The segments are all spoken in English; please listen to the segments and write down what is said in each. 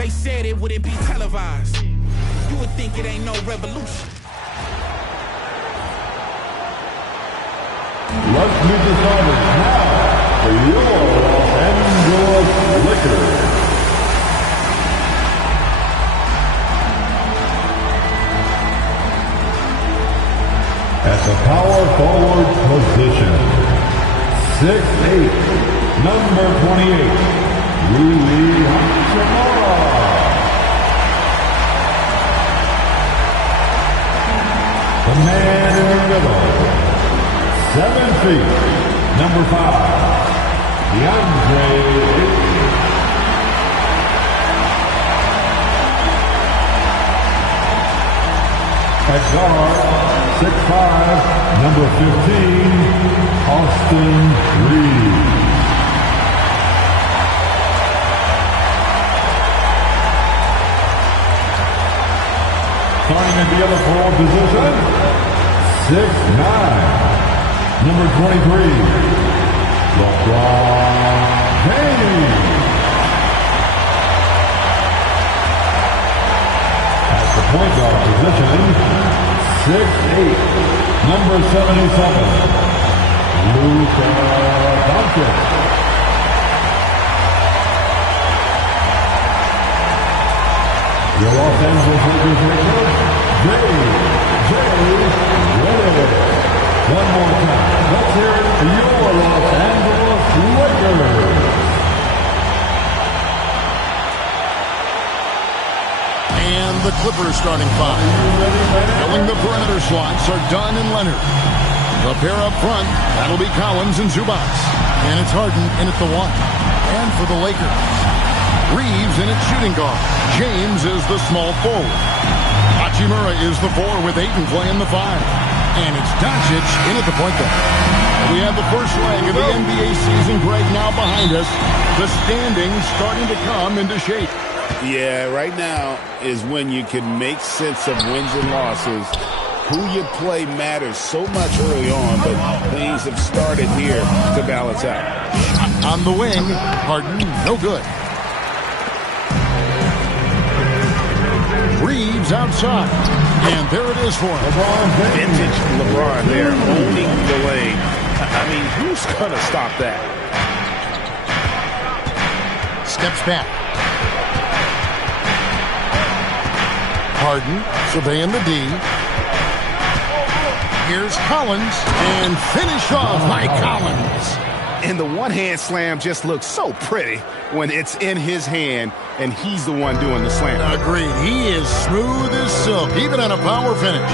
They said it wouldn't be televised. You would think it ain't no revolution. Let's meet the starters now for your Los Angeles Lakers. At the power forward position, 6'8", number 28, Rui Hachimura. The man in the middle, 7 feet, number 5, DeAndre Ayton. At guard, 6'5", number 15, Austin Reeves. Starting at the other forward position, 6'9", number 23, LeBron James. At the point guard position, 6'8", number 77, Luka Doncic. Your Los Angeles Lakers Lakers, J.J. Redick. One more time. Let's hear it for your Los Angeles Lakers. And the Clippers starting five. Filling the perimeter slots are Dunn and Leonard. The pair up front, that'll be Collins and Zubac. And it's Harden in at the one. And for the Lakers, Reeves in at shooting guard. James is the small forward. Hachimura is the four with Ayton playing the five. And it's Doncic in at the point guard. We have the first leg of the NBA season, Greg, now behind us. The standings starting to come into shape. Yeah, right now is when you can make sense of wins and losses. Who you play matters so much early on, but things have started here to balance out. On the wing, Harden, no good. Reeves outside. And there it is for him. Vintage LeBron there, owning the lane. I mean, who's going to stop that? Steps back. Harden surveying the D. Here's Collins, and finish off by Collins. And the one-hand slam just looks so pretty when it's in his hand, and he's the one doing the slam. Agreed. He is smooth as silk, even on a power finish.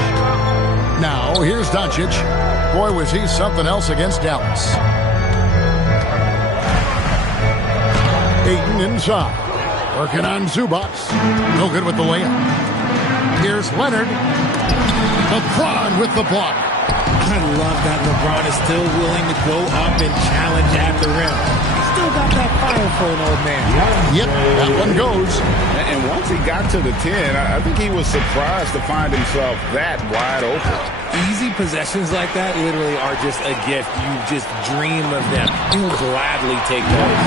Now, here's Doncic. Boy, was he something else against Dallas. Ayton inside. Working on Zubac. No good with the layup. Here's Leonard. LeBron with the block. I love that LeBron is still willing to go up and challenge at the rim. Still got that fire for an old man. Yep, that one goes. And once he got to the 10, I think he was surprised to find himself that wide open. Easy possessions like that literally are just a gift. You just dream of them. He'll gladly take those.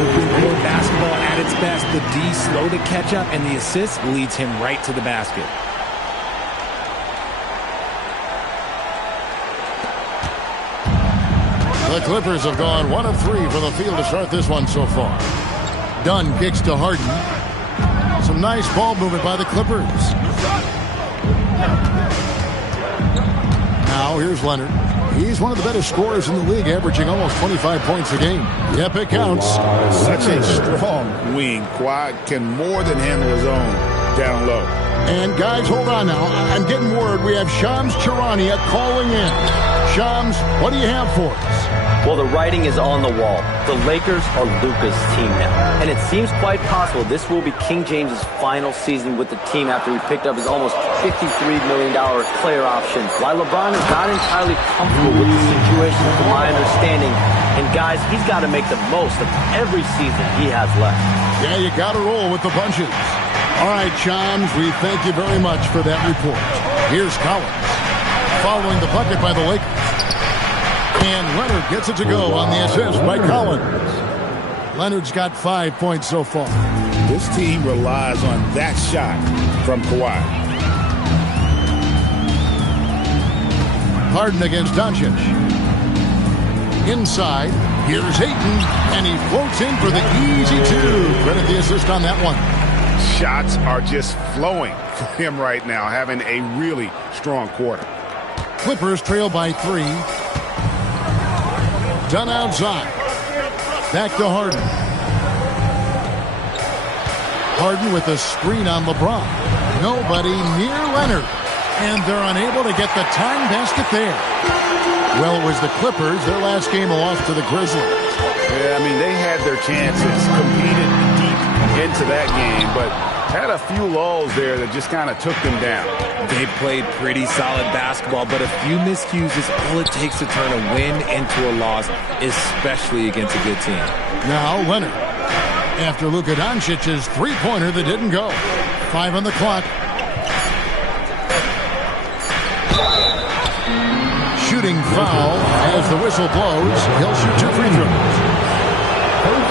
Open court basketball at its best. The D slow to catch up, and the assist leads him right to the basket. The Clippers have gone 1 of 3 from the field to start this one so far. Dunn kicks to Harden. Some nice ball movement by the Clippers. Now here's Leonard. He's one of the better scorers in the league, averaging almost 25 points a game. Yep, it counts. Such a strong wing. Kawhi can more than handle his own down low. And guys, hold on now. I'm getting word we have Shams Charania calling in. Shams, what do you have for us? Well, the writing is on the wall. The Lakers are Luka's team now. And it seems quite possible this will be King James's final season with the team after he picked up his almost $53 million player option. While LeBron is not entirely comfortable with the situation, from my understanding, and guys, he's got to make the most of every season he has left. Yeah, you got to roll with the punches. All right, Shams, we thank you very much for that report. Here's Collins, following the bucket by the Lakers. And Leonard gets it to go on the assist by Collins. Leonard's got 5 points so far. This team relies on that shot from Kawhi. Harden against Doncic. Inside, here's Ayton, and he floats in for the easy two. Credit the assist on that one. Shots are just flowing for him right now, having a really strong quarter. Clippers trail by 3. Done outside. Back to Harden. Harden with a screen on LeBron. Nobody near Leonard. And they're unable to get the time basket there. Well, it was the Clippers. Their last game a loss to the Grizzlies. Yeah, I mean, they had their chances, competed deep into that game, but had a few lulls there that just kind of took them down. They played pretty solid basketball, but a few miscues is all it takes to turn a win into a loss, especially against a good team. Now Leonard. After Luka Doncic's three-pointer that didn't go. 5 on the clock. Shooting foul as the whistle blows. He'll shoot 2 free throws.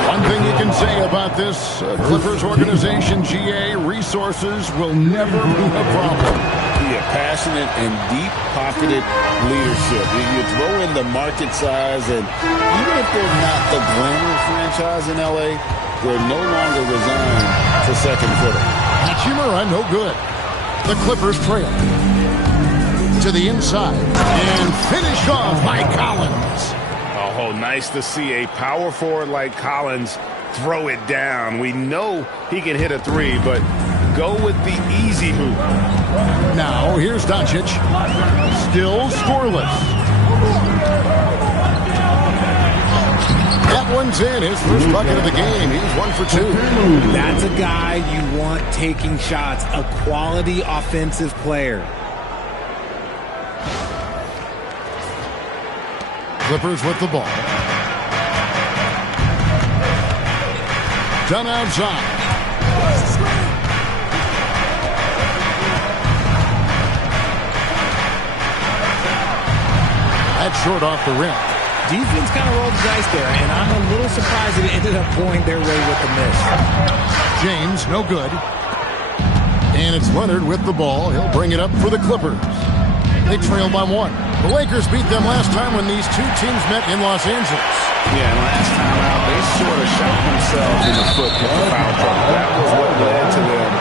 One thing you can say about this Clippers organization, GA, resources will never be a problem. Yeah, passionate and deep-pocketed leadership. You throw in the market size, and even if they're not the glamour franchise in L.A., they're no longer resigned to second footer. Hachimura, no good. The Clippers trail. To the inside. And finished off by Collins. Oh, nice to see a power forward like Collins throw it down. We know he can hit a 3, but go with the easy hoop. Now, here's Doncic. Still scoreless. That one's in. His first bucket of the game. He's 1 for 2. That's a guy you want taking shots. A quality offensive player. Clippers with the ball. Done outside. That's short off the rim. Defense kind of rolled the dice there, and I'm a little surprised that it ended up going their way with the miss. James, no good. And it's Leonard with the ball. He'll bring it up for the Clippers. They trail by 1. The Lakers beat them last time when these two teams met in Los Angeles. Yeah, and last time out, they sort of shot themselves in the foot with the foul trouble. That was what led to them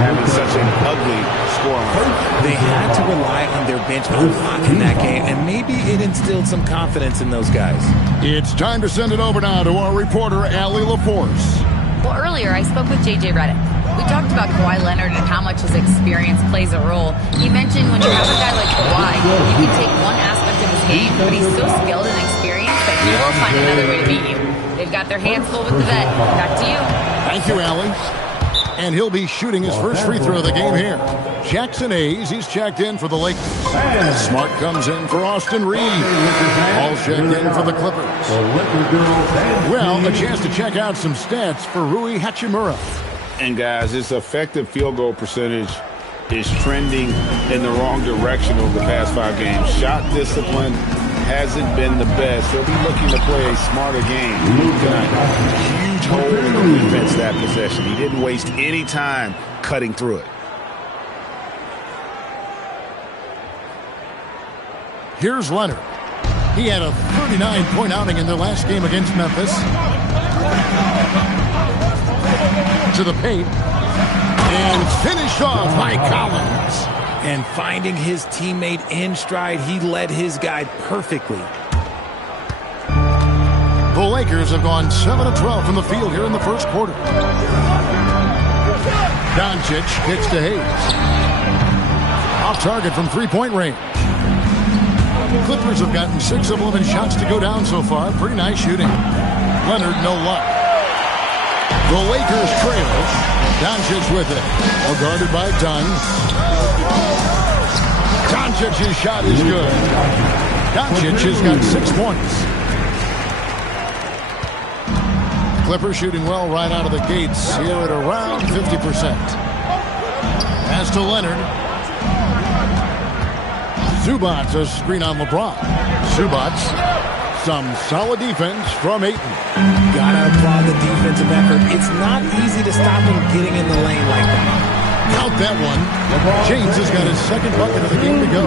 having such an ugly scoreline. They had to rely on their bench a lot in that game, and maybe it instilled some confidence in those guys. It's time to send it over now to our reporter, Allie LaForce. Well, earlier I spoke with JJ Redick. We talked about Kawhi Leonard and how much his experience plays a role. He mentioned when you have a guy like Kawhi, you can take one aspect of his game, but he's so skilled and experienced that he will find another way to beat you. They've got their hands full with the vet. Back to you. Thank you, Allie. And he'll be shooting his first free throw of the game here. Jackson Hayes, he's checked in for the Lakers. Smart comes in for Austin Reeves. All checked in for the Clippers. Well, a chance to check out some stats for Rui Hachimura. And guys, his effective field goal percentage is trending in the wrong direction over the past 5 games. Shot discipline hasn't been the best. He'll be looking to play a smarter game tonight. Huge hole in the defense that possession. He didn't waste any time cutting through it. Here's Leonard. He had a 39-point outing in their last game against Memphis. To the paint. And finished off by Collins. And finding his teammate in stride, he led his guy perfectly. The Lakers have gone 7 of 12 from the field here in the first quarter. Doncic kicks to Hayes. Off target from three-point range. Clippers have gotten 6 of 11 shots to go down so far. Pretty nice shooting. Leonard, no luck. The Lakers trail. Doncic with it. Well guarded by Dunn. Doncic's shot is good. Doncic has got 6 points. Clippers shooting well right out of the gates here at around 50%. Pass to Leonard. Zubac, a screen on LeBron. Zubac Some solid defense from Ayton. Gotta applaud the defensive effort. It's not easy to stop him getting in the lane like that. Count that one. James has got his second bucket of the game to go.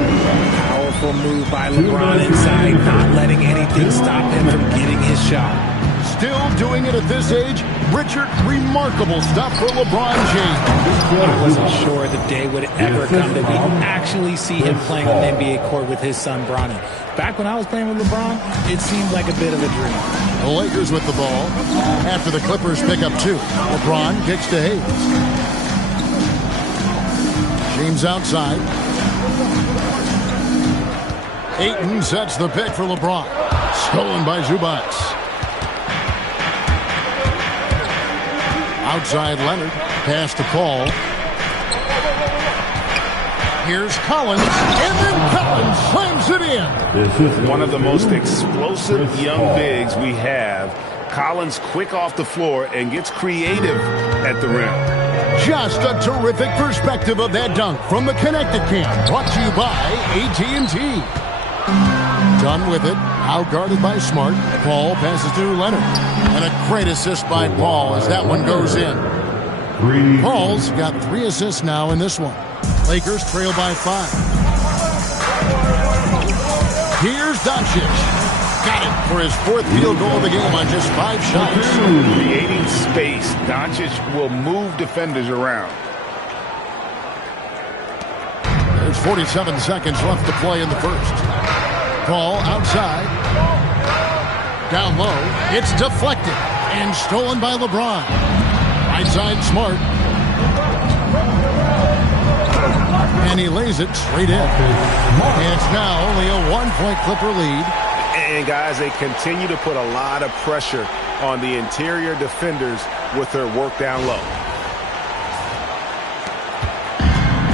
Powerful move by LeBron inside, not letting anything stop him from getting his shot. Still doing it at this age. Richard, remarkable stuff for LeBron James. I wasn't sure the day would ever come that we'd actually see him playing on the NBA court with his son, Bronny. Back when I was playing with LeBron, it seemed like a bit of a dream. The Lakers with the ball. After the Clippers pick up 2. LeBron kicks to Hayes. James outside. Ayton sets the pick for LeBron. Stolen by Zubac. Outside Leonard. Pass to Paul. Here's Collins. And then Collins slams it in. One of the most explosive young bigs we have. Collins quick off the floor and gets creative at the rim. Just a terrific perspective of that dunk from the Connected Cam. Brought to you by AT&T. Done with it. Outguarded by Smart. Paul passes to Leonard. And a great assist by Paul as that one goes in. Paul's got 3 assists now in this one. Lakers trail by 5. Here's Doncic. Got it for his 4th field goal of the game on just 5 shots. Creating space. Doncic will move defenders around. There's 47 seconds left to play in the first. Paul outside. Down low. It's deflected and stolen by LeBron. Right side Smart. And he lays it straight in. And it's now only a 1-point Clipper lead. And, guys, they continue to put a lot of pressure on the interior defenders with their work down low.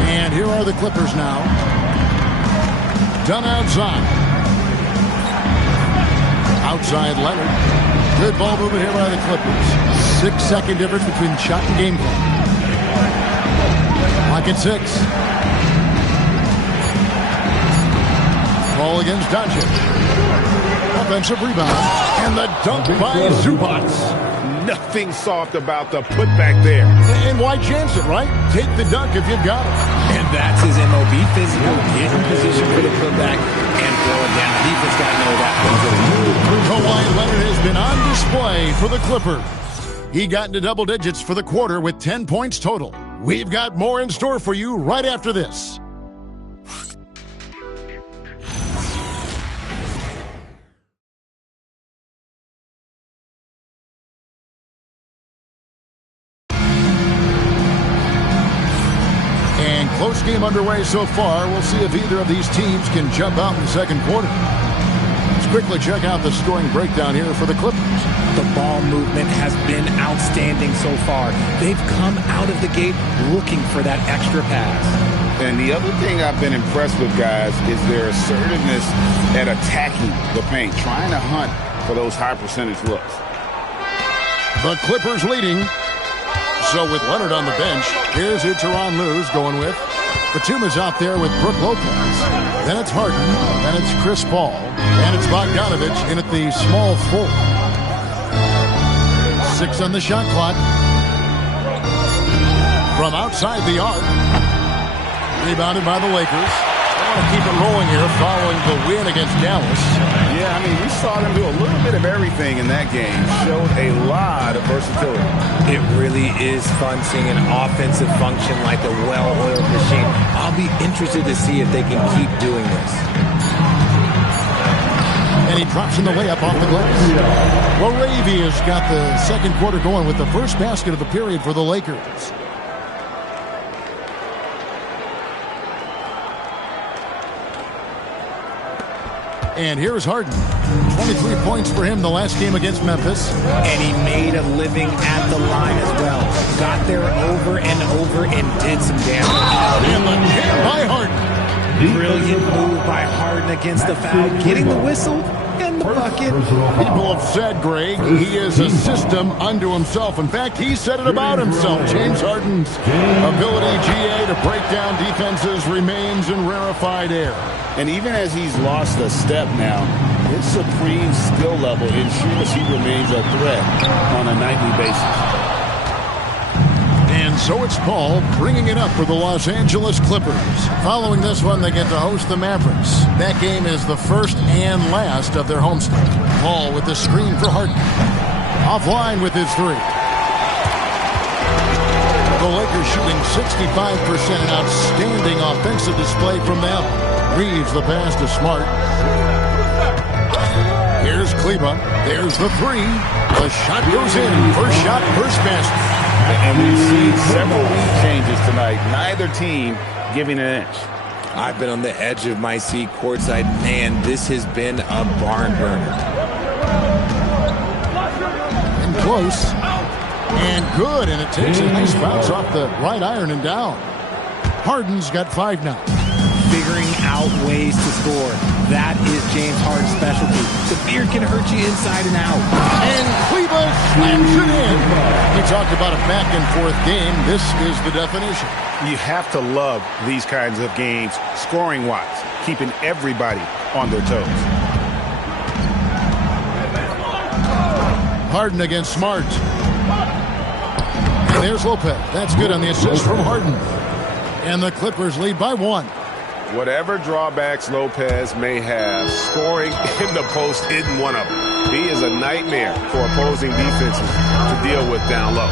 And here are the Clippers now. Done outside. Outside Leonard. Good ball movement here by the Clippers. 6-second difference between shot and game clock. Clock at 6. Ball against Doncic. Offensive rebound. And the dunk by Zubac. Nothing soft about the putback there. And why chance it, right? Take the dunk if you've got it. And that's his MO. Be physical, get in position for the putback, and throw it down. Defense got to know that. Kawhi Leonard has been on display for the Clippers. He got into double digits for the quarter with 10 points total. We've got more in store for you right after this. Close game underway so far. We'll see if either of these teams can jump out in the second quarter. Let's quickly check out the scoring breakdown here for the Clippers. The ball movement has been outstanding so far. They've come out of the gate looking for that extra pass. And the other thing I've been impressed with, guys, is their assertiveness at attacking the paint, trying to hunt for those high percentage looks. The Clippers leading. So with Leonard on the bench, here's who Tyronn Lue's going with. Batum is out there with Brook Lopez. Then it's Harden. Then it's Chris Paul. And it's Bogdanovich in at the small 4. 6 on the shot clock. From outside the arc. Rebounded by the Lakers. They want to keep it rolling here following the win against Dallas. Yeah, I mean, we saw them do a little bit of everything in that game. Showed a lot of versatility. It really is fun seeing an offensive function like a well-oiled machine. I'll be interested to see if they can keep doing this. And he drops in the layup off the glass. Laravia's got the second quarter going with the first basket of the period for the Lakers. And here's Harden. 23 points for him the last game against Memphis. And he made a living at the line as well. Got there over and over and did some damage. And the hit by Harden. Brilliant move by Harden against the foul. Getting the whistle and the bucket. People have said, Greg, he is a system unto himself. In fact, he said it about himself. James Harden's ability, GA, to break down defenses remains in rarefied air. And even as he's lost a step now, his supreme skill level ensures he remains a threat on a nightly basis. And so it's Paul bringing it up for the Los Angeles Clippers. Following this one, they get to host the Mavericks. That game is the first and last of their homestand. Paul with the screen for Harden. Offline with his three. The Lakers shooting 65%, an outstanding offensive display from them. Reeves the pass to Smart. Here's Kleba. There's the three. The shot goes in. First shot, first basket. And we've seen several lead changes tonight. Neither team giving an inch. I've been on the edge of my seat courtside. Man, this has been a barn burner. And close. And good. And it takes a nice bounce off the right iron and down. Harden's got 5 now. Figuring out ways to score. That is James Harden's specialty. The beard can hurt you inside and out. And Kleba slams it in. We talked about a back-and-forth game. This is the definition. You have to love these kinds of games, scoring-wise, keeping everybody on their toes. Harden against Smart. And there's Lopez. That's good on the assist from Harden. And the Clippers lead by 1. Whatever drawbacks Lopez may have, scoring in the post isn't one of them. He is a nightmare for opposing defenses to deal with down low.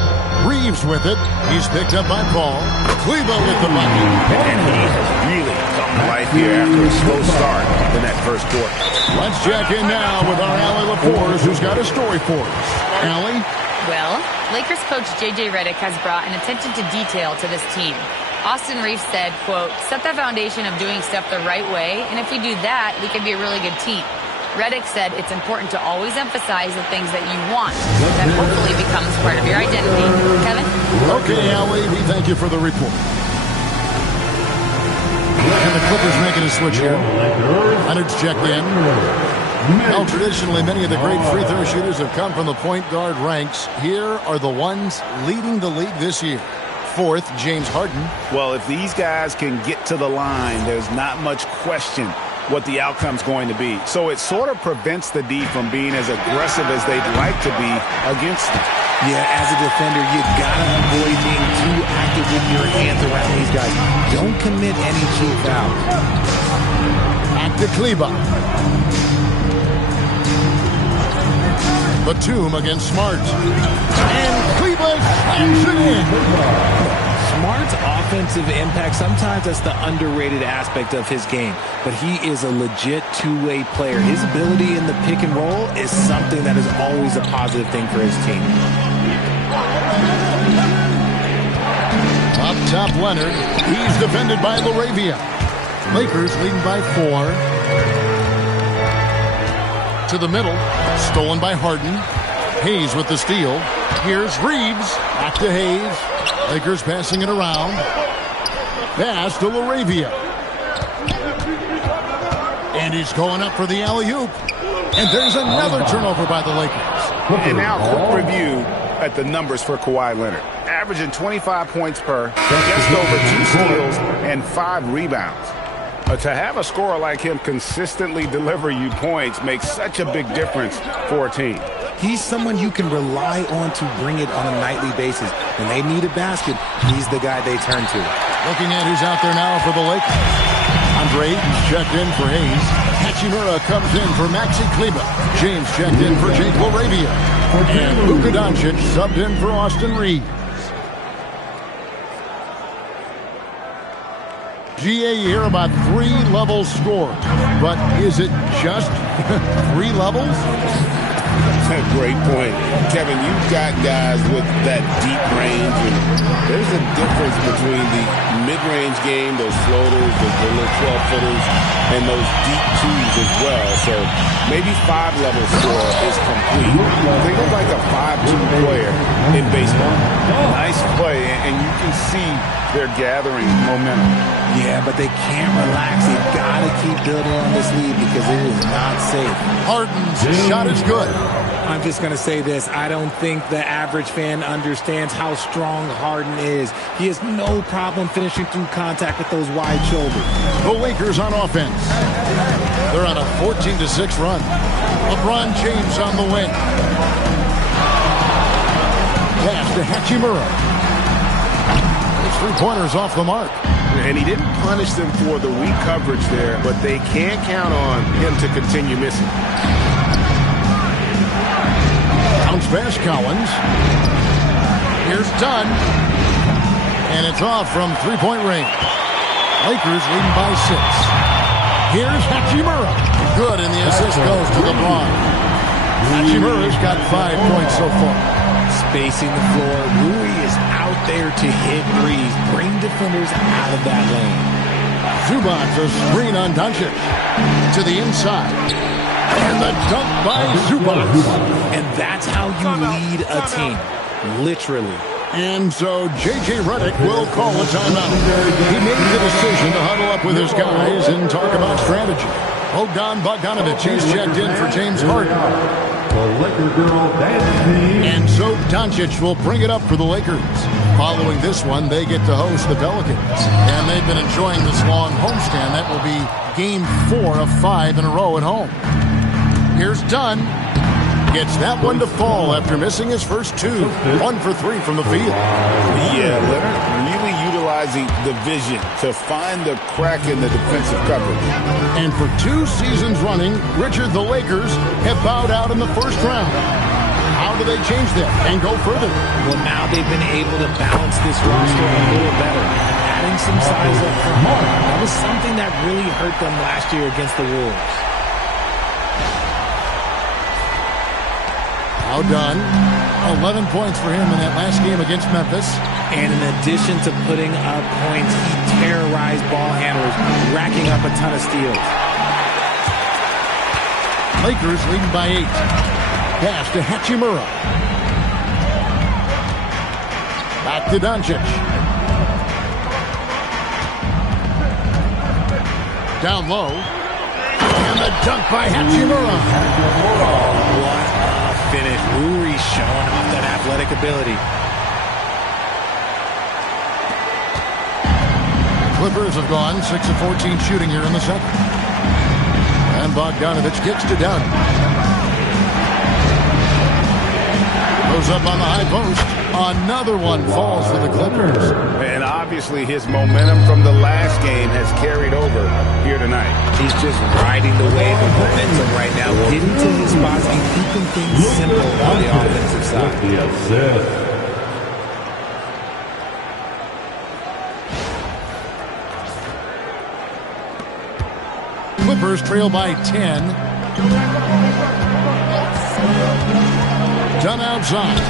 Reeves with it. He's picked up by Paul. Kleba with the bucket. And he has really come to life here after a slow start in that first quarter. Let's check in now with our Allie LaForce, who's got a story for us. Allie? Well, Lakers coach J.J. Redick has brought an attention to detail to this team. Austin Reeves said, quote, set the foundation of doing stuff the right way, and if we do that, we can be a really good team. Redick said it's important to always emphasize the things that you want. That hopefully becomes part of your identity. Kevin? Okay, Allie, we thank you for the report. And the Clippers making a switch here. Leonard's checked in. Well, traditionally, many of the great free throw shooters have come from the point guard ranks. Here are the ones leading the league this year. 4th, James Harden. Well, if these guys can get to the line, there's not much question what the outcome's going to be. So it sort of prevents the D from being as aggressive as they'd like to be against them. Yeah, as a defender, you gotta avoid being too active with your hands around these guys. Don't commit any cheap fouls. Back to Kleba. Batum against Smart. And Kleba slams it in. Smart's offensive impact, sometimes that's the underrated aspect of his game, but he is a legit two-way player. His ability in the pick and roll is something that is always a positive thing for his team. Up top, Leonard. He's defended by Laravia. Lakers leading by 4. To the middle. Stolen by Harden. Hayes with the steal. Here's Reeves. Back to Hayes. Lakers passing it around. Pass to Laravia. And he's going up for the alley-oop. And there's another turnover by the Lakers. And now a quick review at the numbers for Kawhi Leonard. Averaging 25 points per, just over 2 steals and 5 rebounds. To have a scorer like him consistently deliver you points makes such a big difference for a team. He's someone you can rely on to bring it on a nightly basis. When they need a basket, he's the guy they turn to. Looking at who's out there now for the Lakers. Andre Ayton's checked in for Hayes. Hachimura comes in for Maxi Kleba. James checked in for Jake Laravia. And Luka Doncic subbed in for Austin Reeves. GA, you hear about 3 levels scored, but is it just 3 levels? Great point. Kevin, you've got guys with that deep range, and there's a difference between the mid-range game, those floaters, the little 12-footers, and those deep twos as well. So maybe 5-level score is complete. Think of like a 5-2 player in baseball. Nice play, and you can see they're gathering momentum. Yeah, but they can't relax. They've got to keep building on this lead because it is not safe. Harden's shot is good. I'm just going to say this. I don't think the average fan understands how strong Harden is. He has no problem finishing through contact with those wide shoulders. The Lakers on offense. They're on a 14-6 run. LeBron James on the wing. Pass to Hachimura. His three-pointers off the mark. And he didn't punish them for the weak coverage there, but they can't count on him to continue missing. Bounce pass, Collins. Here's Dunn. And it's off from three-point range. Lakers leading by 6. Here's Hachimura. Good, and the assist goes to LeBron. Hachimura's got 5 points so far. Spacing the floor. Rui is out there to hit threes. Bring defenders out of that lane. Zubac, a screen on Doncic. To the inside. And the dunk by Zubac. And that's how you lead a team. Literally. And so J.J. Redick will call a timeout. He made the decision to huddle up with his guys and talk about strategy. Bogdanovich is checked in for James Harden. The Laker girl dance. And so Doncic will bring it up for the Lakers. Following this one, they get to host the Pelicans. And they've been enjoying this long homestand. That will be game 4 of 5 in a row at home. Here's Dunn. Gets that one to fall after missing his first 2. 1 for 3 from the field. Yeah, Leonard really utilizing the vision to find the crack in the defensive coverage. And for 2 seasons running, Richard, the Lakers have bowed out in the first round. How do they change that and go further? Well, now they've been able to balance this roster a little better. Adding some size up front. That was something that really hurt them last year against the Wolves. Now done. 11 points for him in that last game against Memphis. And in addition to putting up points, he terrorized ball handlers, racking up a ton of steals. Lakers leading by 8. Pass to Hachimura. Back to Doncic. Down low. And the dunk by Hachimura. What a finish. Rui showing off that athletic ability. Clippers have gone 6 of 14 shooting here in the second. And Bogdanovich kicks to Dunn. Goes up on the high post. Another one falls for the Clippers. And obviously his momentum from the last game has carried over here tonight. He's just riding the wave of momentum right now, getting to his spots and keeping things simple on the offensive side. The assist. Clippers trail by 10. Dunn outside.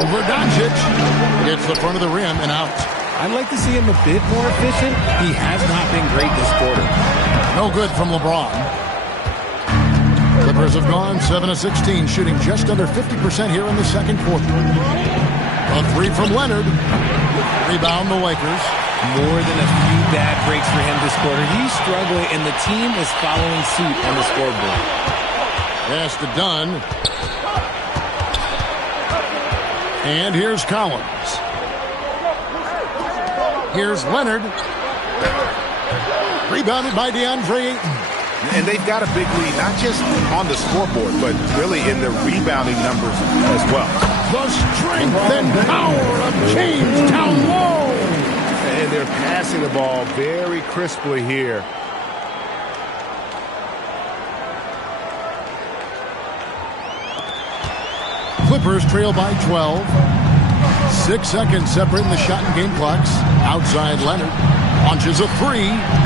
Over Doncic. Gets the front of the rim and out. I'd like to see him a bit more efficient. He has not been great this quarter. No good from LeBron. Clippers have gone 7 of 16, shooting just under 50% here in the second quarter. A 3 from Leonard. Rebound the Lakers. More than a few bad breaks for him this quarter. He's struggling, and the team is following suit on the scoreboard. Pass to Dunn. And here's Collins. Here's Leonard. Rebounded by DeAndre Ayton. And they've got a big lead, not just on the scoreboard, but really in the rebounding numbers as well. The strength and power of James down low. And they're passing the ball very crisply here. Clippers trail by 12. 6 seconds separating the shot and game clocks. Outside Leonard. Launches a 3.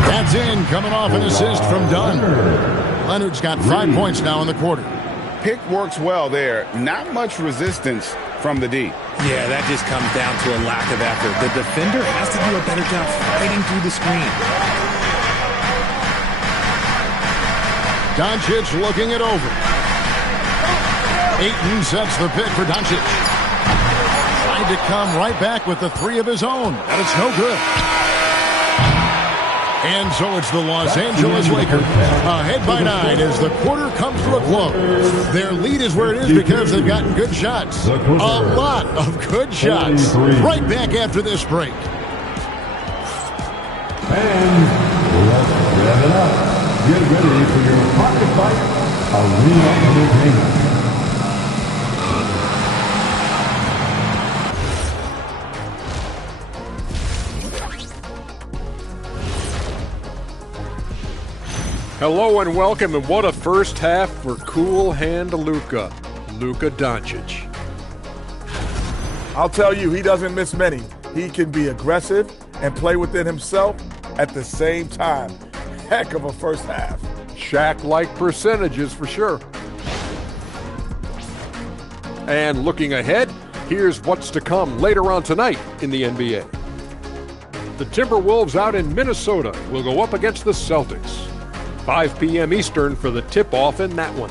That's in, coming off an assist from Dunn. Leonard's got 5 points now in the quarter. Pick works well there. Not much resistance from the D. Yeah, that just comes down to a lack of effort. The defender has to do a better job fighting through the screen. Doncic looking it over. Ayton sets the pick for Doncic. Trying to come right back with the 3 of his own, but it's no good. And so it's the Los Angeles Lakers ahead by 9 as the quarter comes to a close. Their lead is where it is because they've gotten good shots. A lot of good shots. Right back after this break. And let's rev it up. Get ready for your pocket fight arena entertainment. Hello and welcome, and what a first half for Cool Hand Luka Doncic. I'll tell you, he doesn't miss many. He can be aggressive and play within himself at the same time. Heck of a first half. Shaq-like percentages for sure. And looking ahead, here's what's to come later on tonight in the NBA. The Timberwolves out in Minnesota will go up against the Celtics. 5 p.m. Eastern for the tip-off in that one.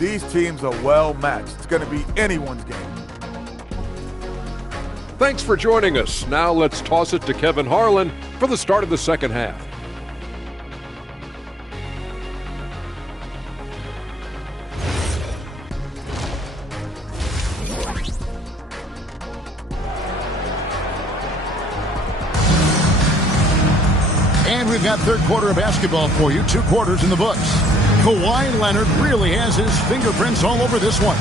These teams are well matched. It's going to be anyone's game. Thanks for joining us. Now let's toss it to Kevin Harlan for the start of the second half. And we've got third quarter of basketball for you. 2 quarters in the books. Kawhi Leonard really has his fingerprints all over this one.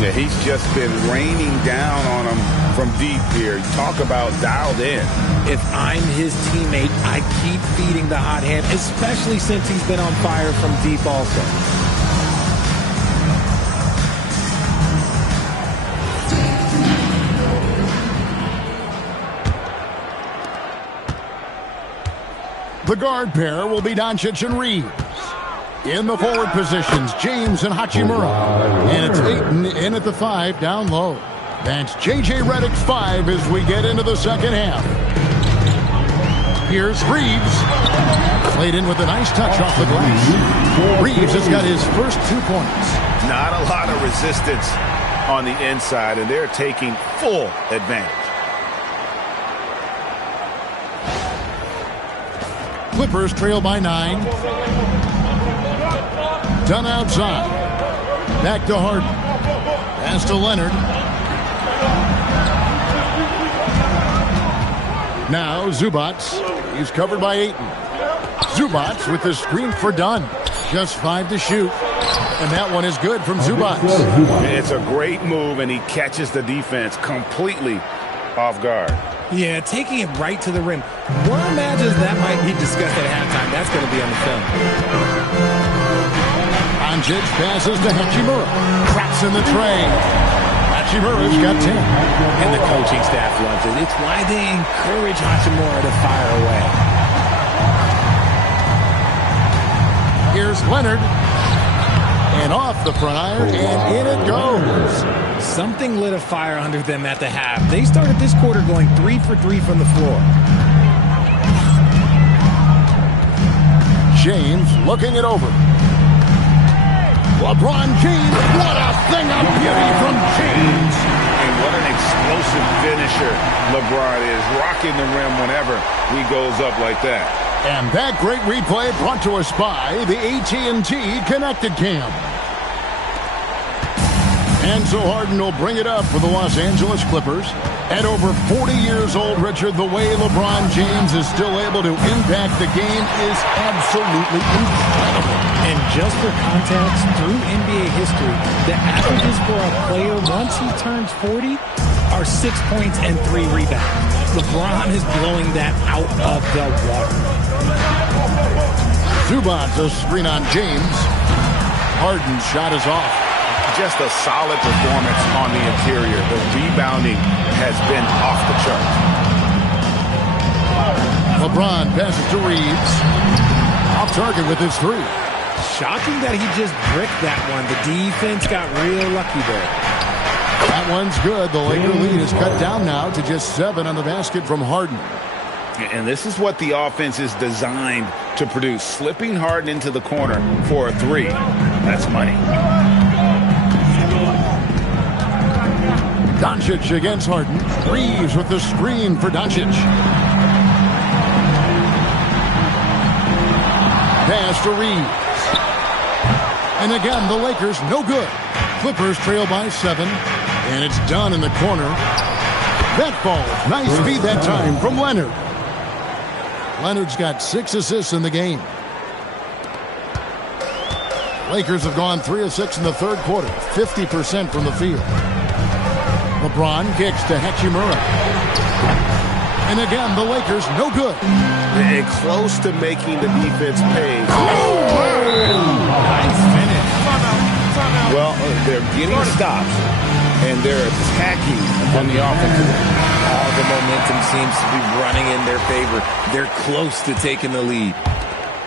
Yeah, he's just been raining down on him from deep here. Talk about dialed in. If I'm his teammate, I keep feeding the hot hand, especially since he's been on fire from deep also. The guard pair will be Doncic and Reeves. In the forward positions, James and Hachimura. And it's Ayton in at the 5 down low. That's J.J. Redick's 5 as we get into the second half. Here's Reeves. Played in with a nice touch off the glass. Reeves has got his first 2 points. Not a lot of resistance on the inside, and they're taking full advantage. Clippers trail by 9. Done outside. Back to Harden. Pass to Leonard. Now Zubac. He's covered by Ayton. Zubac with the screen for Dunn. Just 5 to shoot. And that one is good from Zubac. It's a great move, and he catches the defense completely off guard. Yeah, taking it right to the rim. One imagines that might be discussed at halftime. That's going to be on the film. Doncic passes to Hachimura. Traps in the tray. Hachimura's got 10. And the coaching staff loves it. It's why they encourage Hachimura to fire away. Here's Leonard. And off the front iron, and in it goes. Something lit a fire under them at the half. They started this quarter going 3 for 3 from the floor. James looking it over. LeBron James, what a thing of beauty from James. And what an explosive finisher LeBron is, rocking the rim whenever he goes up like that. And that great replay brought to us by the AT&T Connected Cam. And so Harden will bring it up for the Los Angeles Clippers. At over 40 years old, Richard, the way LeBron James is still able to impact the game is absolutely incredible. And just for context, through NBA history, the averages for a player once he turns 40 are 6 points and 3 rebounds. LeBron is blowing that out of the water. Zubac, a screen on James. Harden's shot is off. Just a solid performance on the interior. The rebounding has been off the charts. LeBron passes to Reeves. Off target with his 3. Shocking that he just bricked that one. The defense got real lucky there. That one's good. The Laker lead is cut down now to just 7 on the basket from Harden. And this is what the offense is designed to produce. Slipping Harden into the corner for a 3. That's money. Doncic against Harden. Reeves with the screen for Doncic. pass to Reeves. And again, the Lakers no good. Clippers trail by 7. And it's done in the corner. That falls. Nice feed that time from Leonard. Leonard's got 6 assists in the game. Lakers have gone 3 of 6 in the third quarter. 50% from the field. LeBron kicks to Hachimura. And again, the Lakers no good. And close to making the defense pay. Nice finish. Well, they're getting stops, and they're attacking on the offensive. All the momentum seems to be running in their favor. They're close to taking the lead.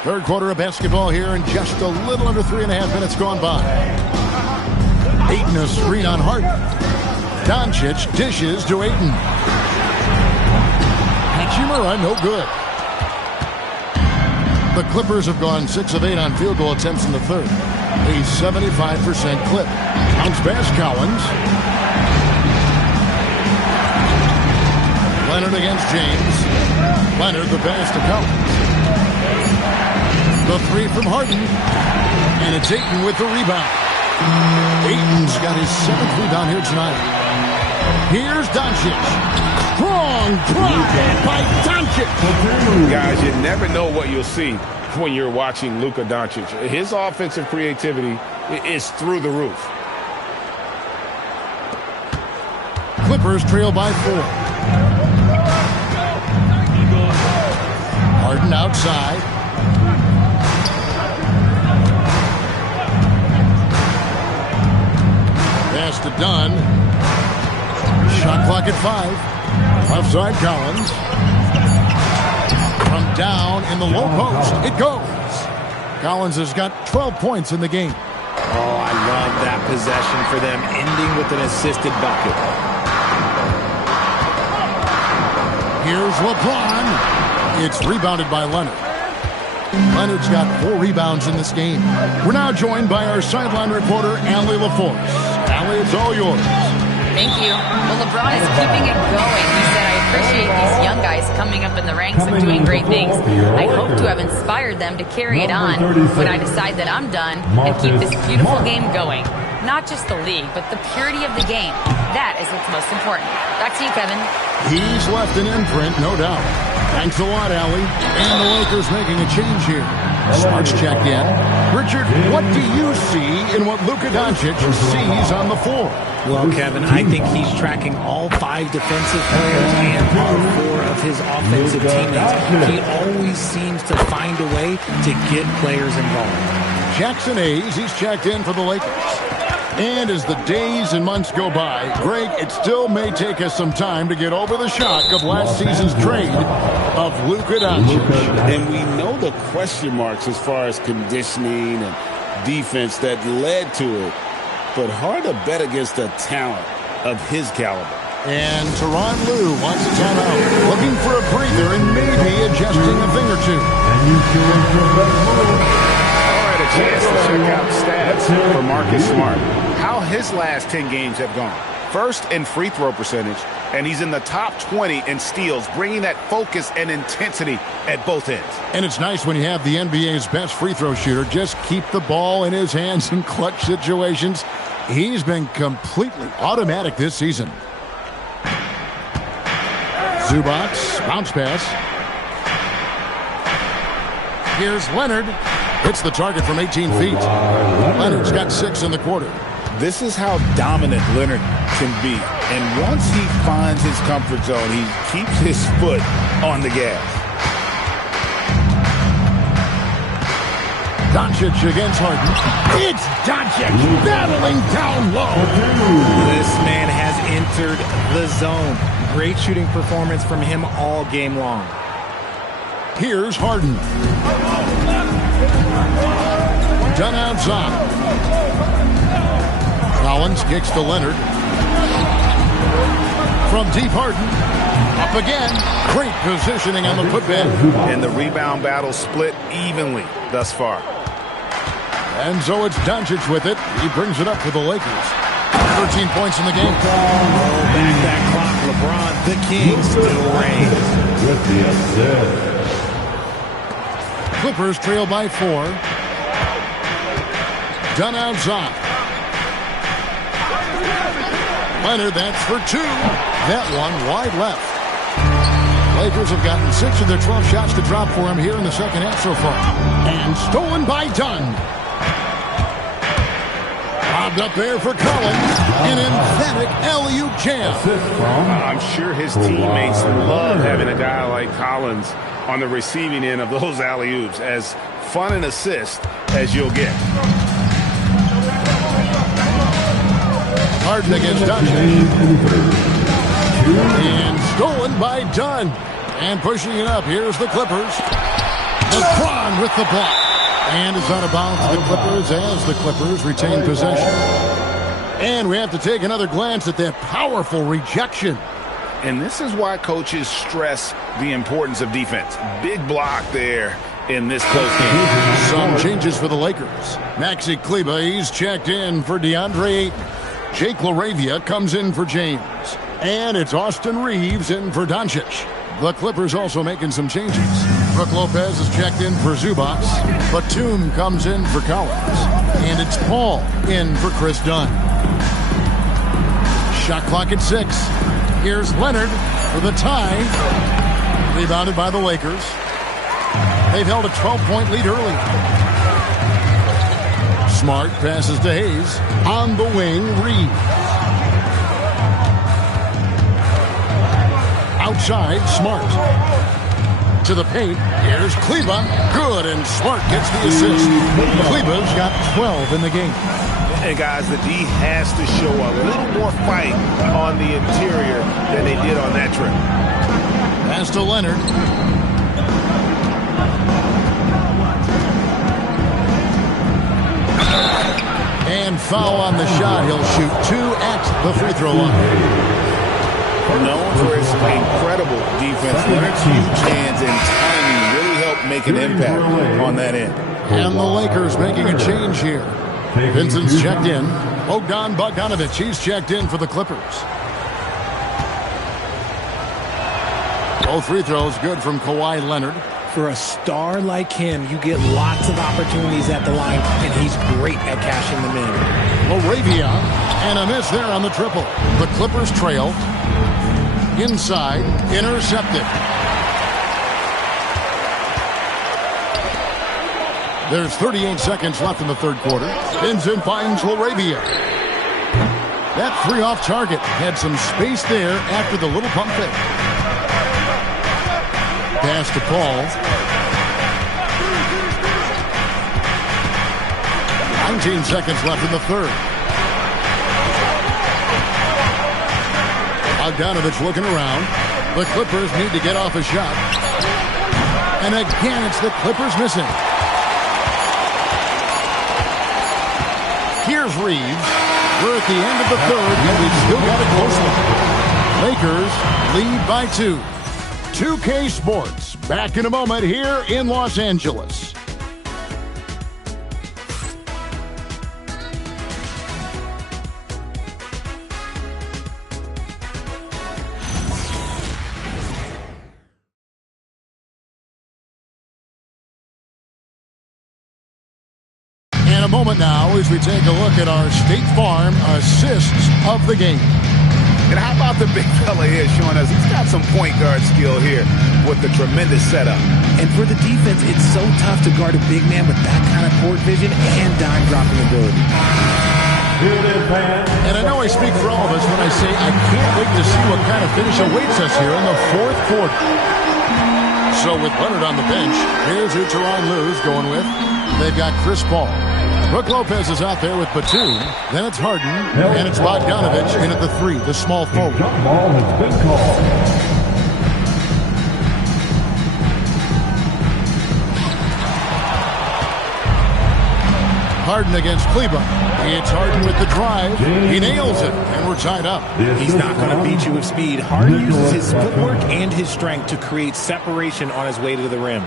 Third quarter of basketball here, and just a little under 3.5 minutes gone by. Ayton a screen on Harden. Doncic dishes to Ayton. Hachimura no good. The Clippers have gone 6 of 8 on field goal attempts in the third. A 75% clip. Bounce pass Collins. Leonard against James. Leonard the pass to Collins. The 3 from Harden. And it's Ayton with the rebound. Ayton's got his 7th rebound here tonight. Here's Doncic. Strong drive by Doncic. Guys, you never know what you'll see when you're watching Luka Doncic. His offensive creativity is through the roof. Clippers trail by 4. Harden outside. Pass to Dunn. Shot clock at 5. Offside Collins. From down in the low post. It goes. Collins has got 12 points in the game. Oh, I love that possession for them, ending with an assisted bucket. Here's LeBron. It's rebounded by Leonard. Leonard's got 4 rebounds in this game. We're now joined by our sideline reporter, Allie LaForce. Allie, it's all yours. Thank you. Well, LeBron is keeping it going. He said, I appreciate these young guys coming up in the ranks and doing great things. I hope to have inspired them to carry it on when I decide that I'm done and keep this beautiful game going. Not just the league, but the purity of the game. That is what's most important. Back to you, Kevin. He's left an imprint, no doubt. Thanks a lot, Allie. And the Lakers making a change here. Smarts checked in. Richard, what do you see in what Luka Doncic sees on the floor? Well, Kevin, I think he's tracking all 5 defensive players and all 4 of his offensive teammates. He always seems to find a way to get players involved. Jackson Hayes, he's checked in for the Lakers. And as the days and months go by, Greg, it still may take us some time to get over the shock of last season's trade of Luka Doncic. And we know the question marks as far as conditioning and defense that led to it. But hard to bet against a talent of his caliber. And Tyronn Lue wants to time out, looking for a breather and maybe adjusting a thing or two. All right, a chance to check out stats for Marcus Smart. How his last 10 games have gone. First in free throw percentage, and he's in the top 20 in steals, bringing that focus and intensity at both ends. And it's nice when you have the NBA's best free throw shooter just keep the ball in his hands in clutch situations. He's been completely automatic this season. Zubac, bounce pass. Here's Leonard. Hits the target from 18 feet. Leonard's got 6 in the quarter. This is how dominant Leonard can be. And once he finds his comfort zone, he keeps his foot on the gas. Doncic against Harden. It's Doncic battling down low. This man has entered the zone. Great shooting performance from him all game long. Here's Harden. Done outside. Collins kicks to Leonard. From deep, Harden. Up again. Great positioning on the putback. And the rebound battle split evenly thus far. And so it's Doncic with it. He brings it up for the Lakers. 13 points in the game. Roll back that clock. LeBron, the king, still reigns. With the assist. Clippers trail by 4. Dunn outside. Leonard, that's for 2. That one wide left. Lakers have gotten 6 of their 12 shots to drop for him here in the second half so far. And stolen by Dunn. Bobbed up there for Collins. An emphatic alley-oop jam. I'm sure his teammates love having a guy like Collins on the receiving end of those alley-oops. As fun an assist as you'll get. Harden against Doncic. And stolen by Dunn. And pushing it up. Here's the Clippers. LeBron with the block. And it's out of bounds to the Clippers as the Clippers retain possession. And we have to take another glance at that powerful rejection. And this is why coaches stress the importance of defense. Big block there in this close game. Some changes for the Lakers. Maxi Kleber, he's checked in for DeAndre Ayton. Jake LaRavia comes in for James. And it's Austin Reeves in for Doncic. The Clippers also making some changes. Brook Lopez is checked in for Zubac. Batum comes in for Collins. And it's Paul in for Chris Dunn. Shot clock at 6. Here's Leonard for the tie. Rebounded by the Lakers. They've held a 12-point lead early. Smart passes to Hayes. On the wing, Reeves. Outside, Smart. To the paint, here's Kleber. Good, and Smart gets the assist. Kleber's got 12 in the game. And guys, the D has to show a little more fight on the interior than they did on that trip. Pass to Leonard. And foul on the shot. He'll shoot 2 at the free throw line. Known for his incredible defense, Leonard's huge hands and timing really helped make an impact on that end. And the Lakers making a change here. Vincent's checked in. Bogdan Bogdanovic, he's checked in for the Clippers. Both free throws good from Kawhi Leonard. For a star like him, you get lots of opportunities at the line, and he's great at cashing them in. LaRavia, and a miss there on the triple. The Clippers trail. Inside, intercepted. There's 38 seconds left in the third quarter. Vincent finds LaRavia. That 3 off target had some space there after the little pump fake. Pass to Paul. 19 seconds left in the third. Bogdanovic looking around. The Clippers need to get off a shot. And again, it's the Clippers missing. Here's Reeves. We're at the end of the third, and we've still got a close one. Lakers lead by 2. 2K Sports, back in a moment here in Los Angeles. In a moment now as we take a look at our State Farm assists of the game. And how about the big fella here showing us he's got some point guard skill here with the tremendous setup. And for the defense, it's so tough to guard a big man with that kind of court vision and dime dropping ability. And I know I speak for all of us when I say I can't wait to see what kind of finish awaits us here in the fourth quarter. So with Leonard on the bench, here's who Tyronn Lue's going with. They've got Chris Paul. Brook Lopez is out there with Batum. Then it's Harden. And it's Bogdanovic in at the 3, the small forward. Jump ball has been called. Harden against Kleber. It's Harden with the drive. He nails it, and we're tied up. He's not going to beat you with speed. Harden uses his footwork and his strength to create separation on his way to the rim.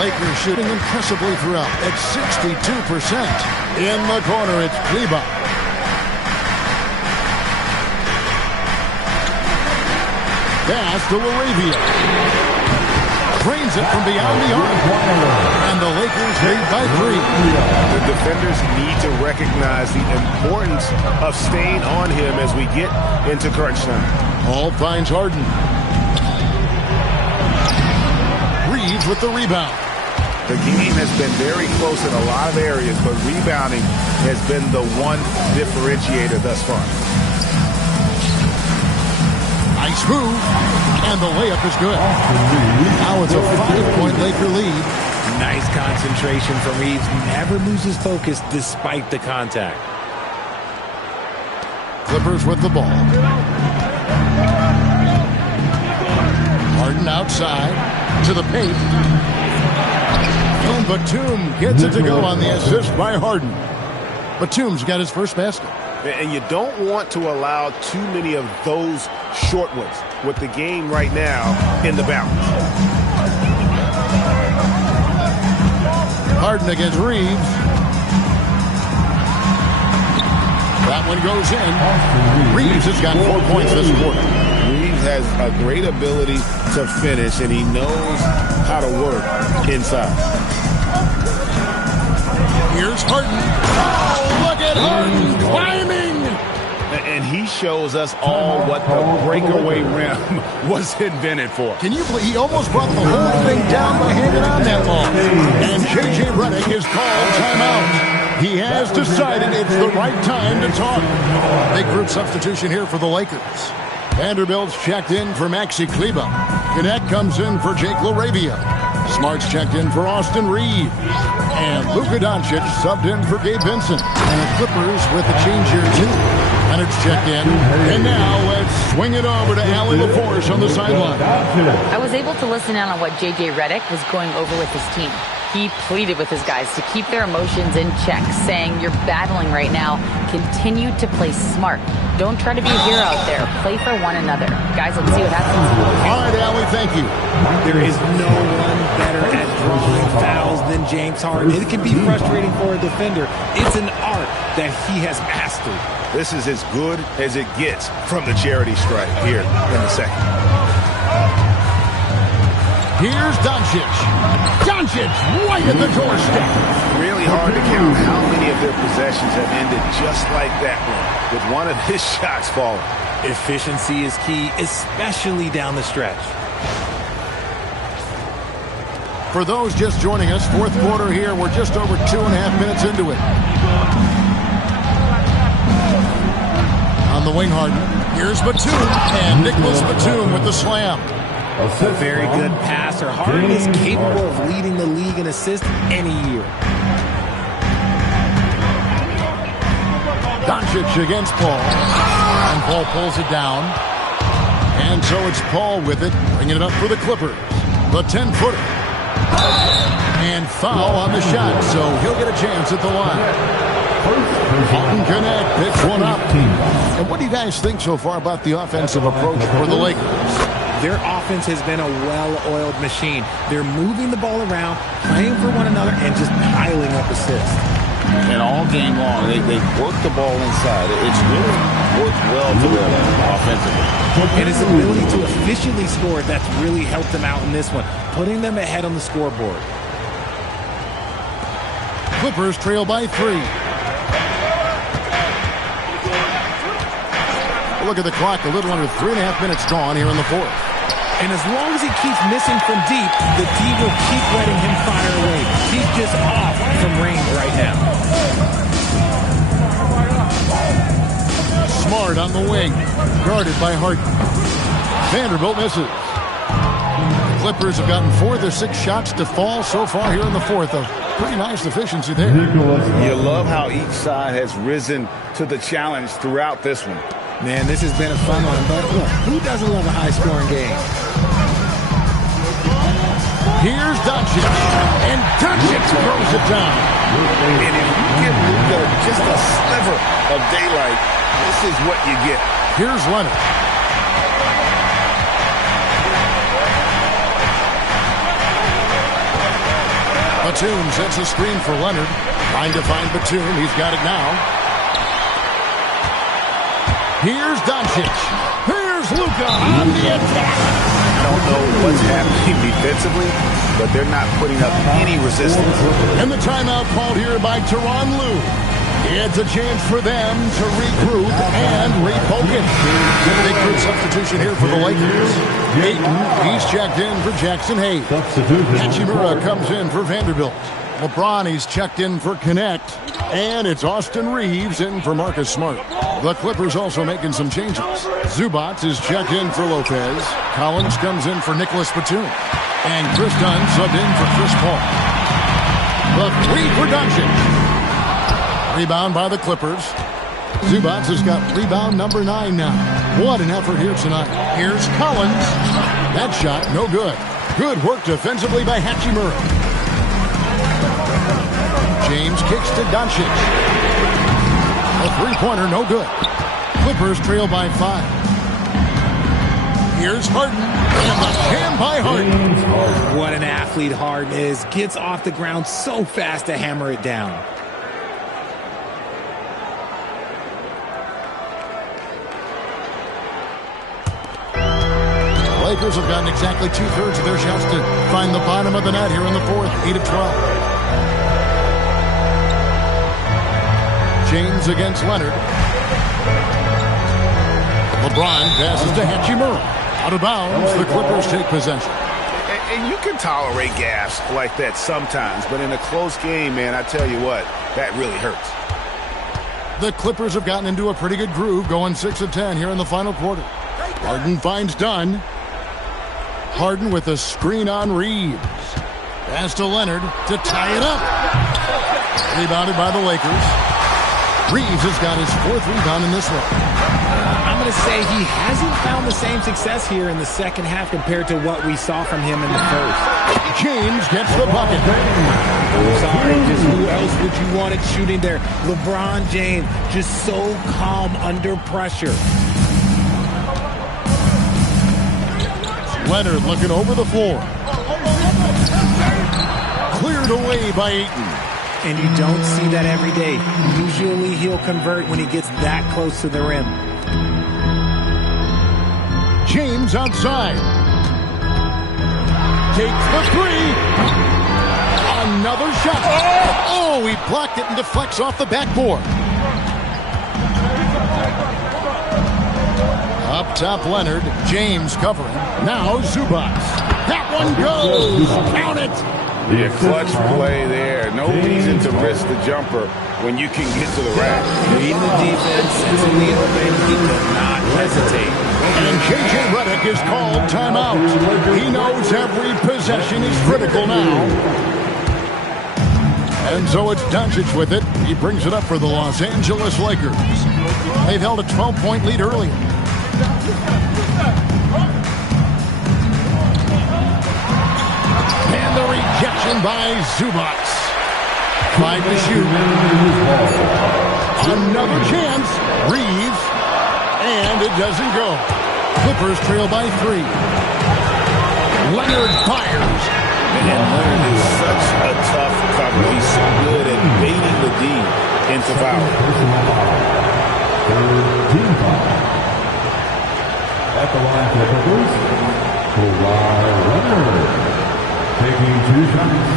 Lakers shooting impressively throughout at 62%. In the corner, it's Kleber. Pass to Laravia. Drains it from beyond the arc. And the Lakers lead by 3. The defenders need to recognize the importance of staying on him as we get into crunch time. Hall finds Harden. Reeves with the rebound. The game has been very close in a lot of areas, but rebounding has been the one differentiator thus far. Nice move, and the layup is good. Now it's a 5-point Laker lead. Nice concentration from Reeves. Never loses focus despite the contact. Clippers with the ball. Harden outside to the paint. Batum gets it to go on the assist by Harden. Batum's got his first basket. And you don't want to allow too many of those short ones with the game right now in the balance. Harden against Reeves. That one goes in. Reeves has got 4 points this quarter. Reeves has a great ability to finish, and he knows how to work inside. Here's Harden. Oh, look at Harden climbing. And he shows us all what the breakaway rim was invented for. Can you believe he almost brought the whole thing down by hanging on that long? And J.J. Redick is called timeout. He has decided it's the right time to talk. Big group substitution here for the Lakers. Vanderbilt's checked in for Maxi Kleber. Cadet comes in for Jake LaRavia. Smart's checked in for Austin Reeves. And Luka Doncic subbed in for Gabe Vincent. And the Clippers with a change here, too. Leonard's checked in. And now let's swing it over to Allie LaForce on the sideline. I was able to listen in on what J.J. Redick was going over with his team. He pleaded with his guys to keep their emotions in check, saying, "You're battling right now. Continue to play smart. Don't try to be a hero out there. Play for one another." Guys, let's see what happens. All right, Allie, thank you. There is no one better at drawing fouls than James Harden. It can be frustrating for a defender. It's an art that he has mastered. This is as good as it gets from the charity stripe here in the second. Here's Doncic. Doncic right at the doorstep. Really hard to count how many of their possessions have ended just like that one, with one of his shots falling. Efficiency is key, especially down the stretch. For those just joining us, fourth quarter here. We're just over 2.5 minutes into it. On the wing, Harden. Here's Batum. And Nicholas Batum with the slam. A very good passer. Harden is capable of leading the league in assists any year. Doncic against Paul. And Paul pulls it down. And so it's Paul with it, bringing it up for the Clippers. The 10-footer. And foul on the shot, so he'll get a chance at the line. Alton Connect picks one up. And what do you guys think so far about the offensive approach for the Lakers? Their offense has been a well-oiled machine. They're moving the ball around, playing for one another, and just piling up assists. And all game long, they've worked the ball inside. It's really worked well together offensively. And his ability to efficiently score, that's really helped them out in this one, putting them ahead on the scoreboard. Clippers trail by 3. Look at the clock, a little under 3.5 minutes gone here in the fourth. And as long as he keeps missing from deep, the D will keep letting him fire away. He's just off from range right now. Smart on the wing, guarded by Harden. Vanderbilt misses. The Clippers have gotten 4 of their 6 shots to fall so far here in the fourth. A pretty nice efficiency there. You love how each side has risen to the challenge throughout this one. Man, this has been a fun one, but look, who doesn't love a high-scoring game? Here's Doncic, and Doncic throws it down. And if you give Luka just a sliver of daylight, this is what you get. Here's Leonard. Batum sets a screen for Leonard. Trying to find Batum. He's got it now. Here's Doncic. Here's Luka on the attack. I don't know what's happening defensively, but they're not putting up any resistance. And the timeout called here by Tyronn Lue. It's a chance for them to regroup and refocus. Big group substitution here for the Lakers. Ayton, he's checked in for Jackson Hayes. Hachimura comes in for Vanderbilt. LeBron, he's checked in for Connect. And it's Austin Reeves in for Marcus Smart. The Clippers also making some changes. Zubac is checked in for Lopez. Collins comes in for Nicholas Batum. And Chris Dunn subbed in for Chris Paul. The three for Doncic. Rebound by the Clippers. Zubac has got rebound number 9 now. What an effort here tonight. Here's Collins. That shot, no good. Good work defensively by Hachimura. James kicks to Doncic. A three-pointer, no good. Clippers trail by 5. Here's Harden. And the jam by Harden. What an athlete Harden is. Gets off the ground so fast to hammer it down. Lakers have gotten exactly 2/3 of their shots to find the bottom of the net here in the fourth. 8 of 12. James against Leonard. LeBron passes to Hachimura. Out of bounds, the Clippers take possession. And you can tolerate gas like that sometimes, but in a close game, man, I tell you what, that really hurts. The Clippers have gotten into a pretty good groove, going 6 of 10 here in the final quarter. Harden finds Dunn. Harden with a screen on Reeves. Pass to Leonard to tie it up. Rebounded by the Lakers. Reeves has got his 4th rebound in this one. I'm going to say he hasn't found the same success here in the second half compared to what we saw from him in the first. James gets the bucket. Sorry, just who else would you want it shooting there? LeBron James, just so calm under pressure. Leonard looking over the floor. Cleared away by Ayton. And you don't see that every day. Usually he'll convert when he gets that close to the rim. James outside. Takes the three. Another shot. Oh, he blocked it and deflects off the backboard. Up top, Leonard. James covering. Now Zubac. That one goes. Count it. Yeah, clutch play there. No reason to risk the jumper when you can get to the rack. Reading the defense, sensing the open, he does not hesitate. And J.J. Redick is called timeout. He knows every possession is critical now. And so it's Doncic with it. He brings it up for the Los Angeles Lakers. They've held a 12-point lead early. And the rejection by Zubac. 5 to shoot. Another chance. Reeves. And it doesn't go. Clippers trail by 3. Leonard fires. And Leonard is such a tough cover. He's so good at baiting the D into foul. Team foul. At the line for the Clippers, Kawhi Leonard taking 2 shots.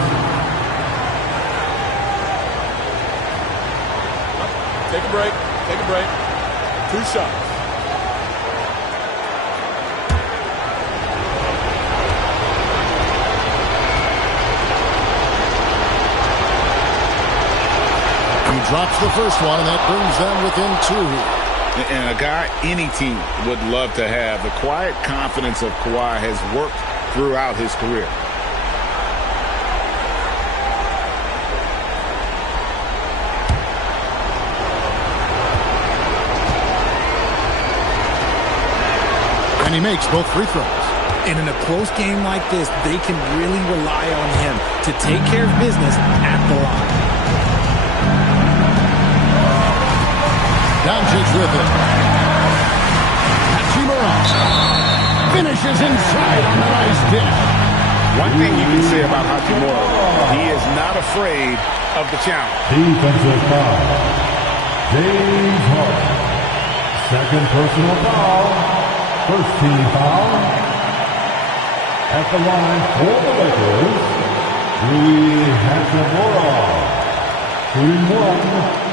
Take a break. Take a break. 2 shots. He drops the first one, and that brings them within 2. And a guy any team would love to have. The quiet confidence of Kawhi has worked throughout his career. And he makes both free throws. And in a close game like this, they can really rely on him to take care of business at the line. Doncic with it. Hachimura finishes inside on the nice dish. One thing you can say about Hachimura, he is not afraid of the challenge. Defensive foul. James Harden. Second personal foul First team foul. At the line for the Lakers, Rui Hachimura. Shooting one.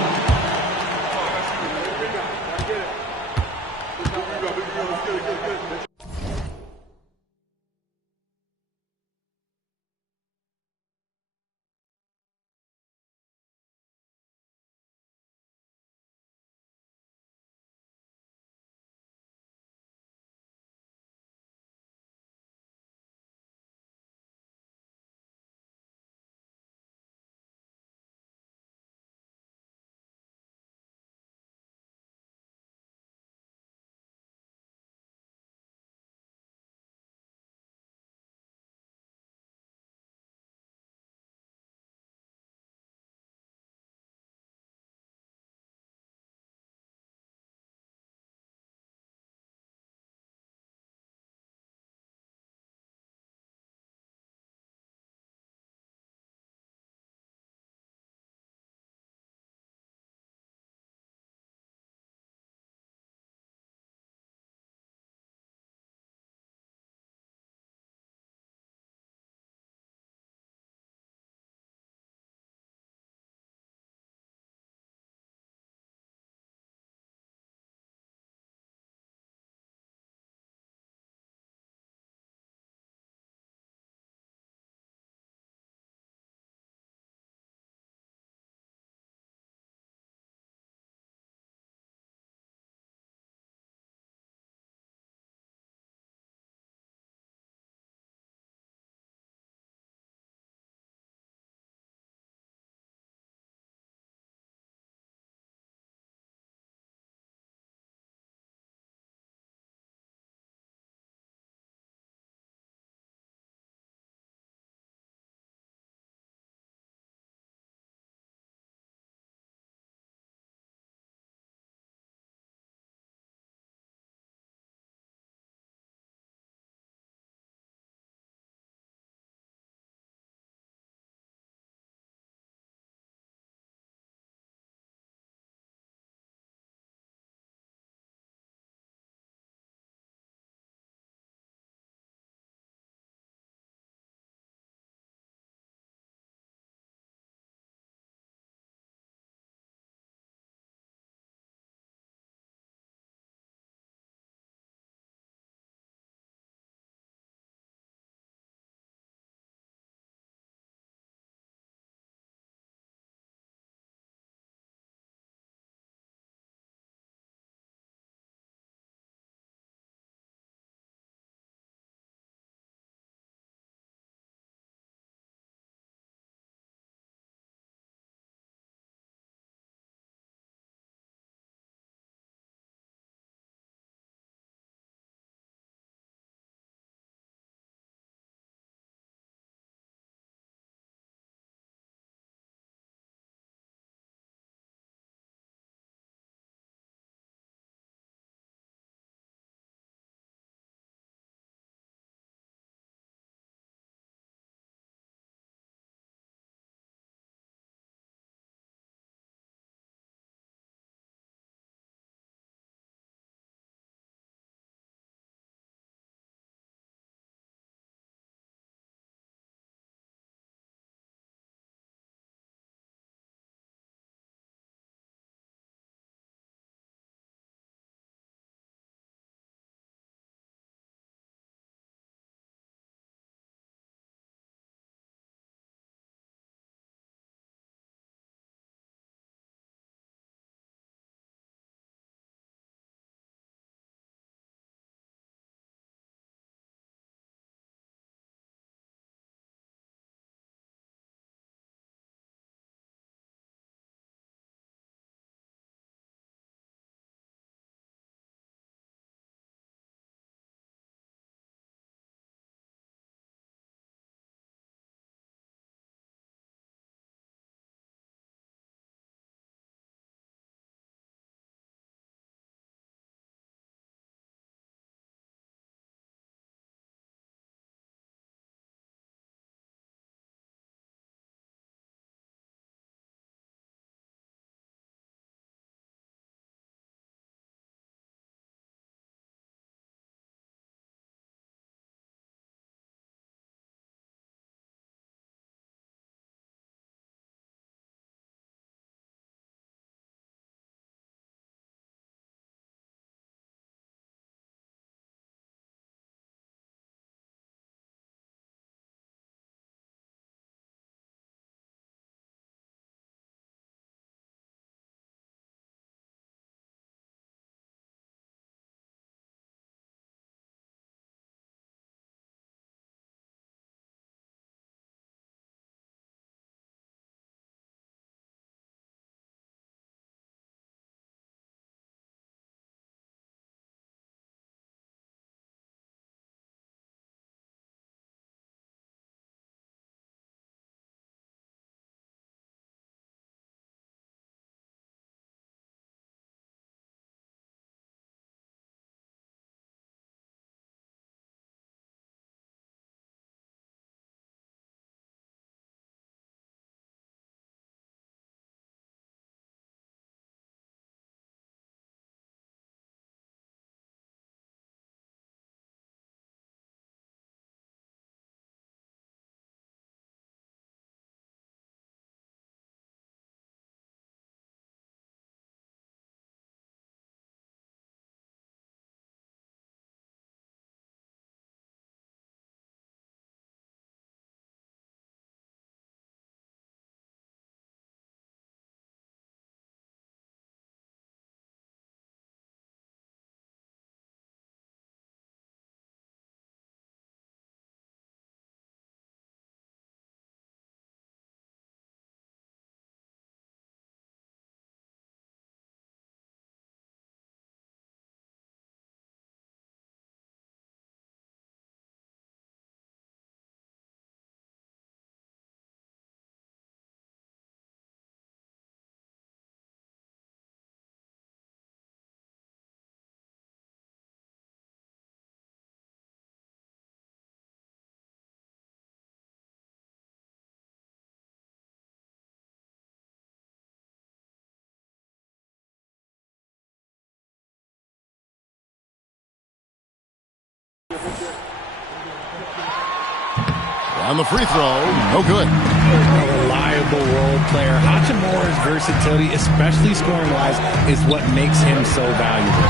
And the free throw, no good. A reliable role player. Hachimura's versatility, especially scoring-wise, is what makes him so valuable.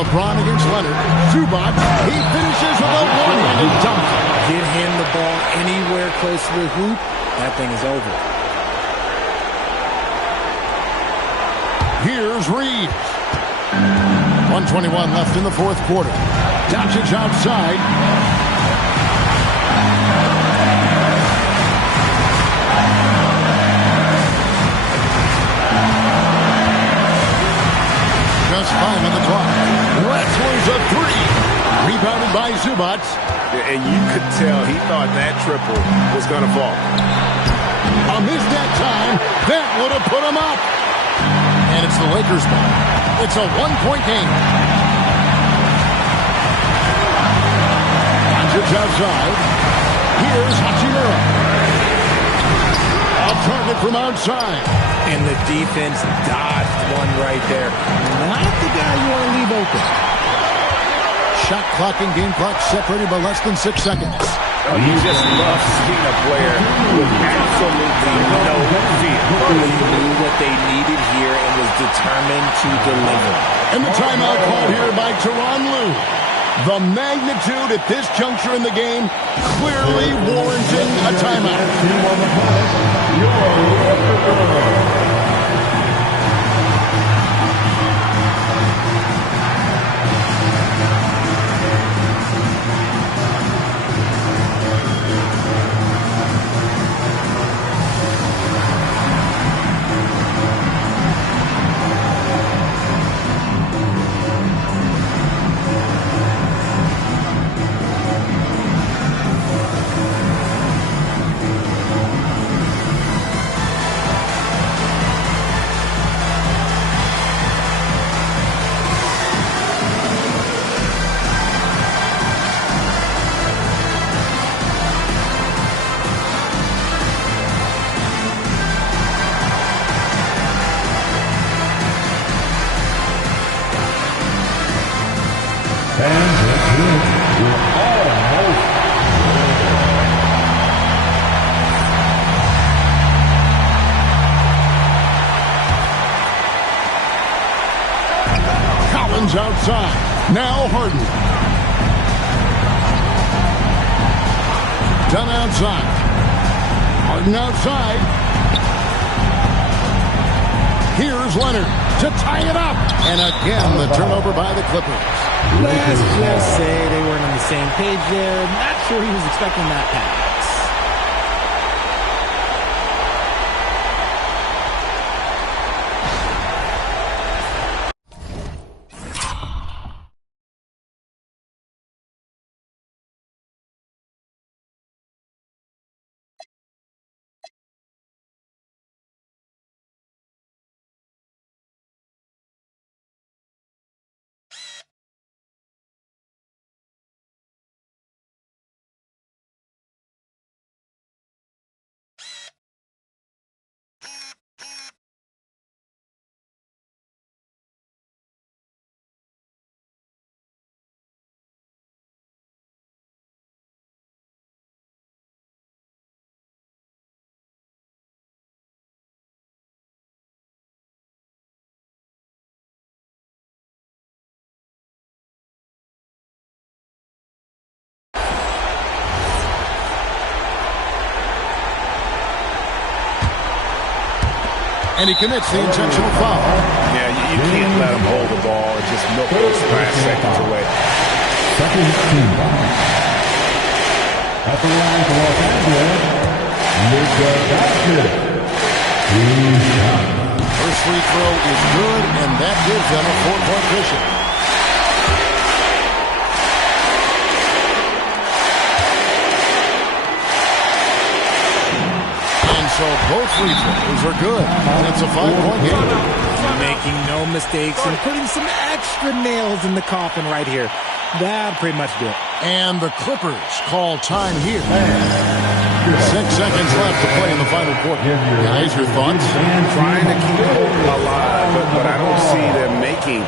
LeBron against Leonard. Zubac, he finishes with a one-handed dunk. Get him the ball anywhere close to the hoop, that thing is over. Here's Reeves. 1:21 left in the fourth quarter. Doncic outside. Just 5 on the clock. Wrestler's a three. Rebounded by Zubac. And you could tell he thought that triple was going to fall. A miss that time. That would have put him up. And it's the Lakers' ball. It's a one-point game. Doncic outside. Here's Hachimura. A target from outside. And the defense dodged one right there. Not the guy you want to leave open. Shot clock and game clock separated by less than 6 seconds. Oh, you just love seeing a player with absolutely no fear. He knew what they needed here and was determined to deliver. And the timeout called here by Tyronn Lue. The magnitude at this juncture in the game clearly warranting a timeout. Collins outside. Now Harden. Dunn outside. Harden outside. Here's Leonard to tie it up. And again, the turnover by the Clippers. Let's just say they weren't on the same page there. Not sure he was expecting that pass. And he commits the intentional foul. Yeah, you can't let him hold the ball and just milk those last seconds away. Second team foul. At the line for Los Angeles, Doncic. First free throw is good, and that gives them a 4-point cushion. So both free throws are good, and it's a 5-point game. Making no mistakes and putting some extra nails in the coffin right here. That'll pretty much do it. And the Clippers call time here. 6 seconds left to play in the final quarter. Guys, your thoughts? Trying to keep hope alive, but I don't see them making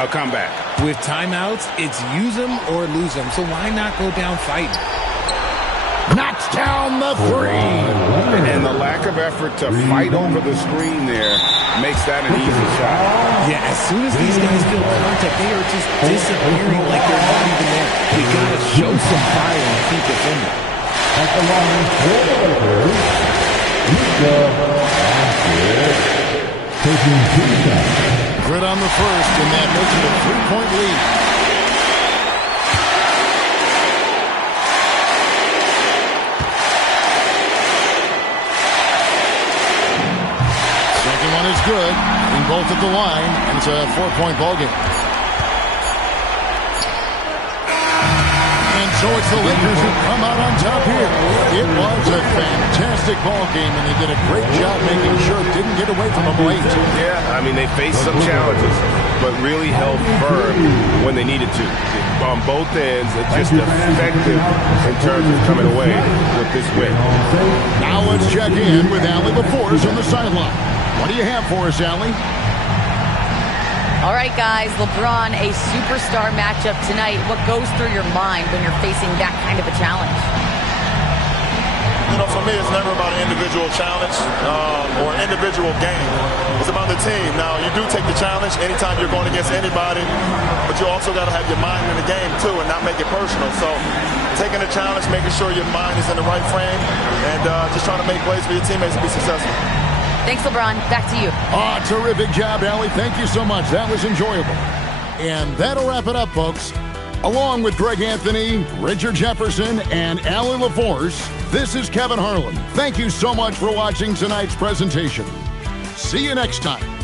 a comeback. With timeouts, it's use them or lose them. So why not go down fighting? Knocks down the three. And the lack of effort to fight over the screen there makes that an easy shot. Yeah, as soon as these guys feel contact, they are just disappearing like they're not even there. We got to show some fire and keep it in there. At the line for the Lakers, taking 2 shots. Grid on the first, and that makes it a 3-point lead. Second one is good. In both at the line, and it's a 4-point ball game. And so it's the Lakers who come out on top here. It was a fantastic ball game, and they did a great job making sure it didn't get away from them late. Yeah, I mean, they faced some challenges, but really held firm when they needed to. On both ends, it's just effective in terms of coming away with this win. Now let's check in with Allie LaForce on the sideline. What do you have for us, Allie? All right, guys, LeBron, a superstar matchup tonight. What goes through your mind when you're facing that kind of a challenge? You know, for me, it's never about an individual challenge or an individual game. It's about the team. Now, you do take the challenge anytime you're going against anybody, but you also got to have your mind in the game, too, and not make it personal. So taking the challenge, making sure your mind is in the right frame, and just trying to make plays for your teammates to be successful. Thanks, LeBron. Back to you. Terrific job, Allie. Thank you so much. That was enjoyable. And that'll wrap it up, folks. Along with Greg Anthony, Richard Jefferson, and Allie LaForce, this is Kevin Harlan. Thank you so much for watching tonight's presentation. See you next time.